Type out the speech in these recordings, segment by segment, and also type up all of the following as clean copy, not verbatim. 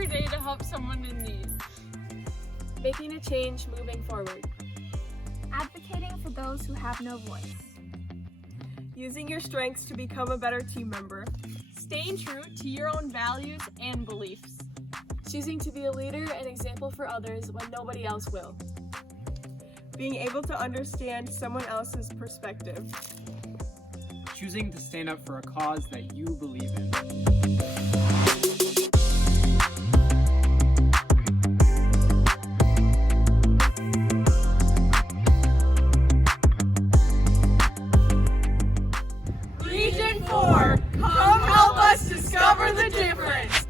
your day to help someone in need. Making a change moving forward. Advocating for those who have no voice. Using your strengths to become a better team member. Staying true to your own values and beliefs. Choosing to be a leader and example for others when nobody else will. Being able to understand someone else's perspective. Choosing to stand up for a cause that you believe in. Region 4, come help us discover the difference.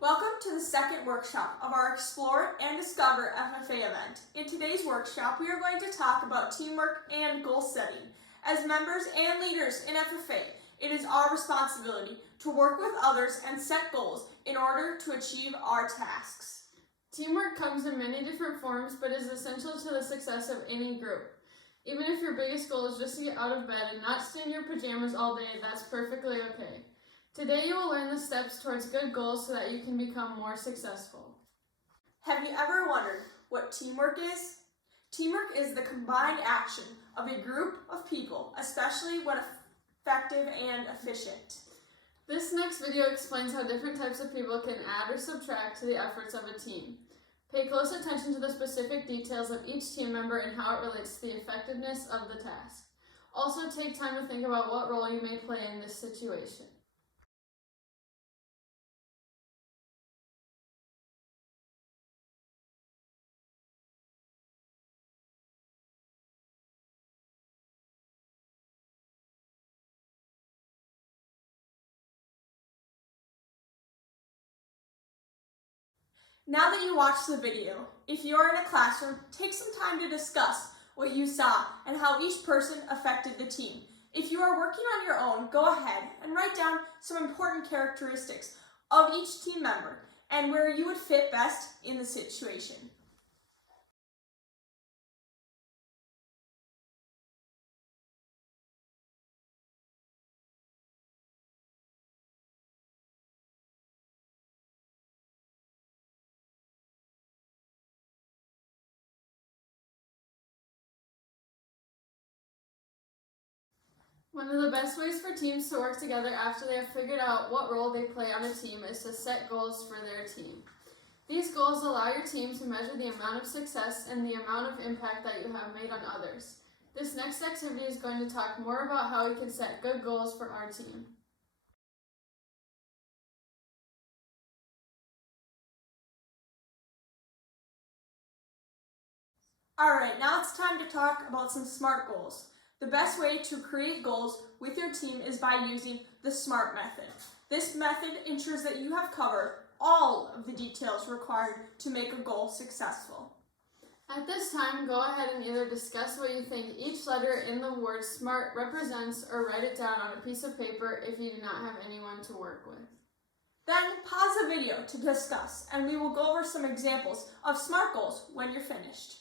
Welcome to the second workshop of our Explore and Discover FFA event. In today's workshop, we are going to talk about teamwork and goal setting. As members and leaders in FFA, it is our responsibility to work with others and set goals in order to achieve our tasks. Teamwork comes in many different forms, but is essential to the success of any group. Even if your biggest goal is just to get out of bed and not stay in your pajamas all day, that's perfectly okay. Today you will learn the steps towards good goals so that you can become more successful. Have you ever wondered what teamwork is? Teamwork is the combined action of a group of people, especially when effective and efficient. This next video explains how different types of people can add or subtract to the efforts of a team. Pay close attention to the specific details of each team member and how it relates to the effectiveness of the task. Also take time to think about what role you may play in this situation. Now that you watched the video, if you are in a classroom, take some time to discuss what you saw and how each person affected the team. If you are working on your own, go ahead and write down some important characteristics of each team member and where you would fit best in the situation. One of the best ways for teams to work together after they have figured out what role they play on a team is to set goals for their team. These goals allow your team to measure the amount of success and the amount of impact that you have made on others. This next activity is going to talk more about how we can set good goals for our team. Alright, now it's time to talk about some SMART goals. The best way to create goals with your team is by using the SMART method. This method ensures that you have covered all of the details required to make a goal successful. At this time, go ahead and either discuss what you think each letter in the word SMART represents or write it down on a piece of paper if you do not have anyone to work with. Then pause the video to discuss, and we will go over some examples of SMART goals when you're finished.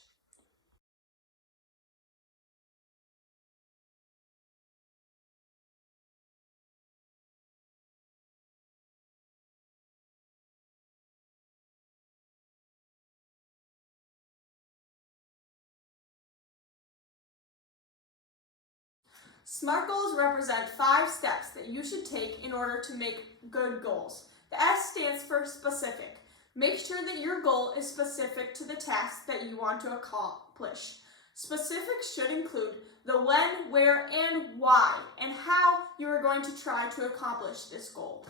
SMART goals represent 5 steps that you should take in order to make good goals. The S stands for specific. Make sure that your goal is specific to the task that you want to accomplish. Specifics should include the when, where, and why, and how you are going to try to accomplish this goal.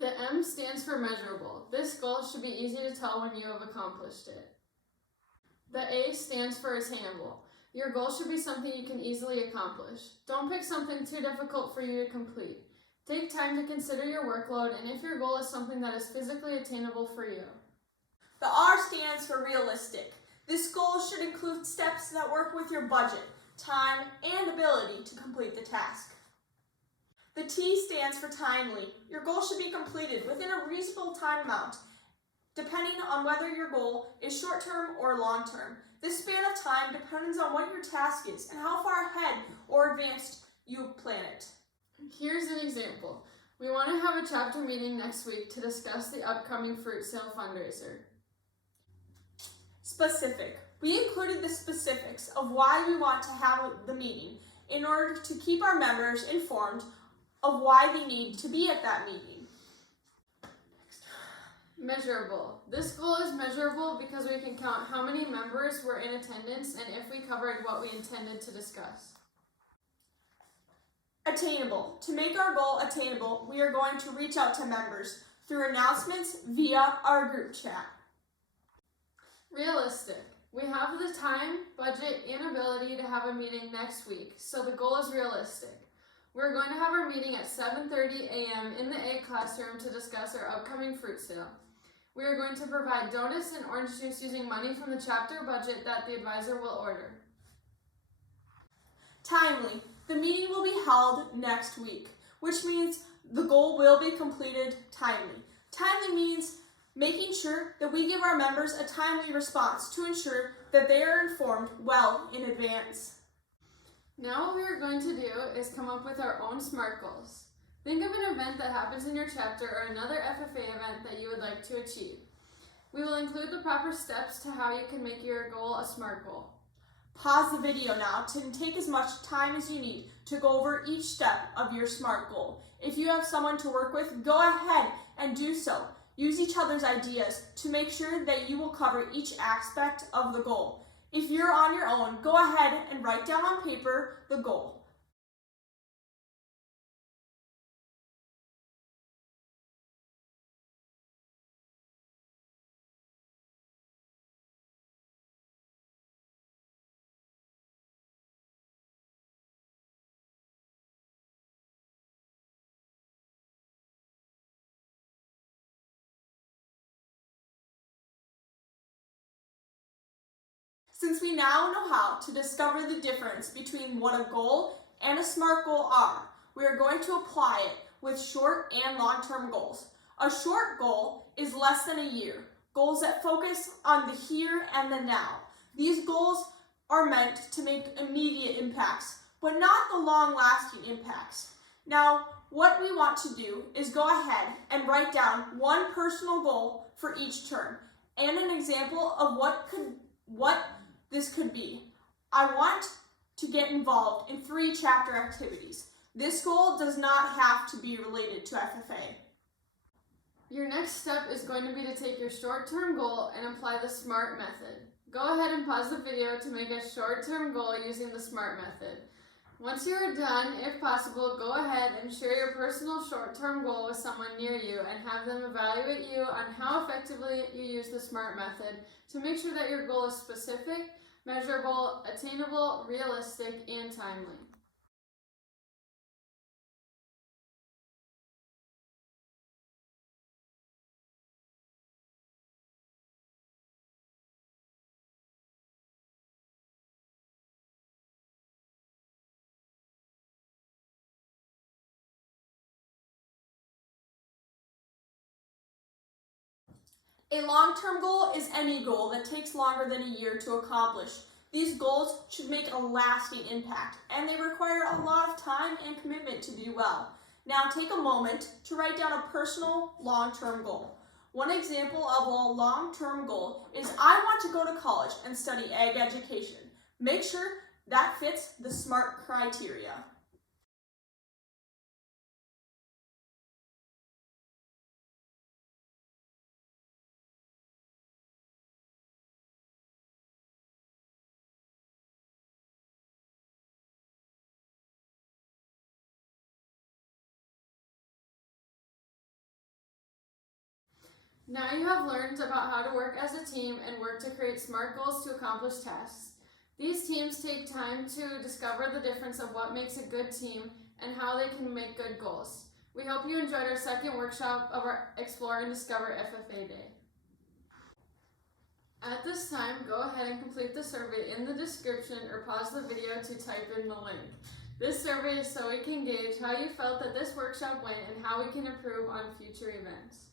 The M stands for measurable. This goal should be easy to tell when you have accomplished it. The A stands for attainable. Your goal should be something you can easily accomplish. Don't pick something too difficult for you to complete. Take time to consider your workload and if your goal is something that is physically attainable for you. The R stands for realistic. This goal should include steps that work with your budget, time, and ability to complete the task. The T stands for timely. Your goal should be completed within a reasonable time amount, depending on whether your goal is short-term or long-term. This span of time depends on what your task is and how far ahead or advanced you plan it. Here's an example. We want to have a chapter meeting next week to discuss the upcoming fruit sale fundraiser. Specific. We included the specifics of why we want to have the meeting in order to keep our members informed of why they need to be at that meeting. Measurable. This goal is measurable because we can count how many members were in attendance and if we covered what we intended to discuss. Attainable. To make our goal attainable, we are going to reach out to members through announcements via our group chat. Realistic. We have the time, budget, and ability to have a meeting next week, so the goal is realistic. We're going to have our meeting at 7:30 a.m. in the A classroom to discuss our upcoming fruit sale. We are going to provide donuts and orange juice using money from the chapter budget that the advisor will order. Timely. The meeting will be held next week, which means the goal will be completed timely. Timely means making sure that we give our members a timely response to ensure that they are informed well in advance. Now what we are going to do is come up with our own SMART goals. Think of an event that happens in your chapter or another FFA event that you would like to achieve. We will include the proper steps to how you can make your goal a SMART goal. Pause the video now to take as much time as you need to go over each step of your SMART goal. If you have someone to work with, go ahead and do so. Use each other's ideas to make sure that you will cover each aspect of the goal. If you're on your own, go ahead and write down on paper the goal. Since we now know how to discover the difference between what a goal and a SMART goal are, we are going to apply it with short and long-term goals. A short goal is less than a year. Goals that focus on the here and the now. These goals are meant to make immediate impacts, but not the long-lasting impacts. Now, what we want to do is go ahead and write down one personal goal for each term and an example of what this could be. I want to get involved in 3 chapter activities. This goal does not have to be related to FFA. Your next step is going to be to take your short-term goal and apply the SMART method. Go ahead and pause the video to make a short-term goal using the SMART method. Once you are done, if possible, go ahead and share your personal short-term goal with someone near you and have them evaluate you on how effectively you use the SMART method to make sure that your goal is specific, measurable, attainable, realistic, and timely. A long-term goal is any goal that takes longer than a year to accomplish. These goals should make a lasting impact, and they require a lot of time and commitment to do well. Now take a moment to write down a personal long-term goal. One example of a long-term goal is I want to go to college and study ag education. Make sure that fits the SMART criteria. Now you have learned about how to work as a team and work to create SMART goals to accomplish tasks. These teams take time to discover the difference of what makes a good team and how they can make good goals. We hope you enjoyed our second workshop of our Explore and Discover FFA Day. At this time, go ahead and complete the survey in the description or pause the video to type in the link. This survey is so we can gauge how you felt that this workshop went and how we can improve on future events.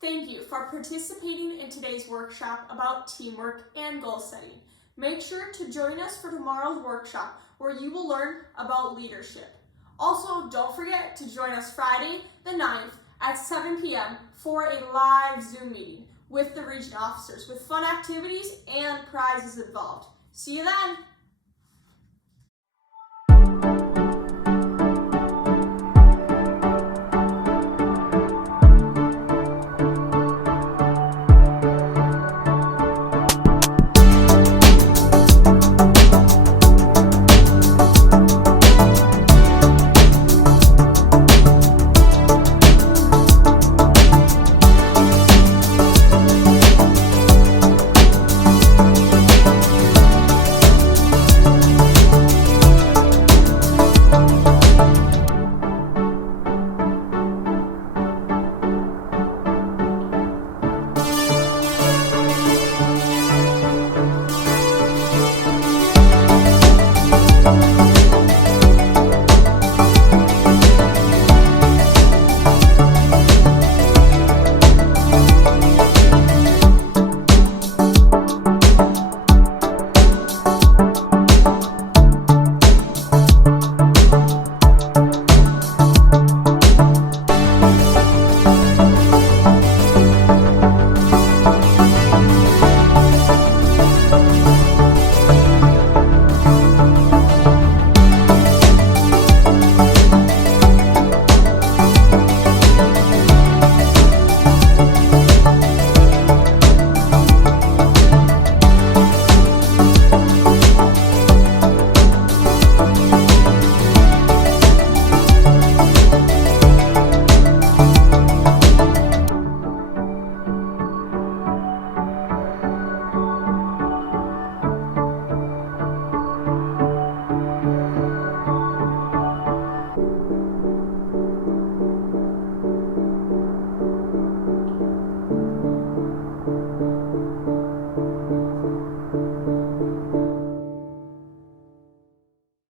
Thank you for participating in today's workshop about teamwork and goal setting. Make sure to join us for tomorrow's workshop where you will learn about leadership. Also, don't forget to join us Friday the 9th at 7 p.m. for a live Zoom meeting with the region officers with fun activities and prizes involved. See you then!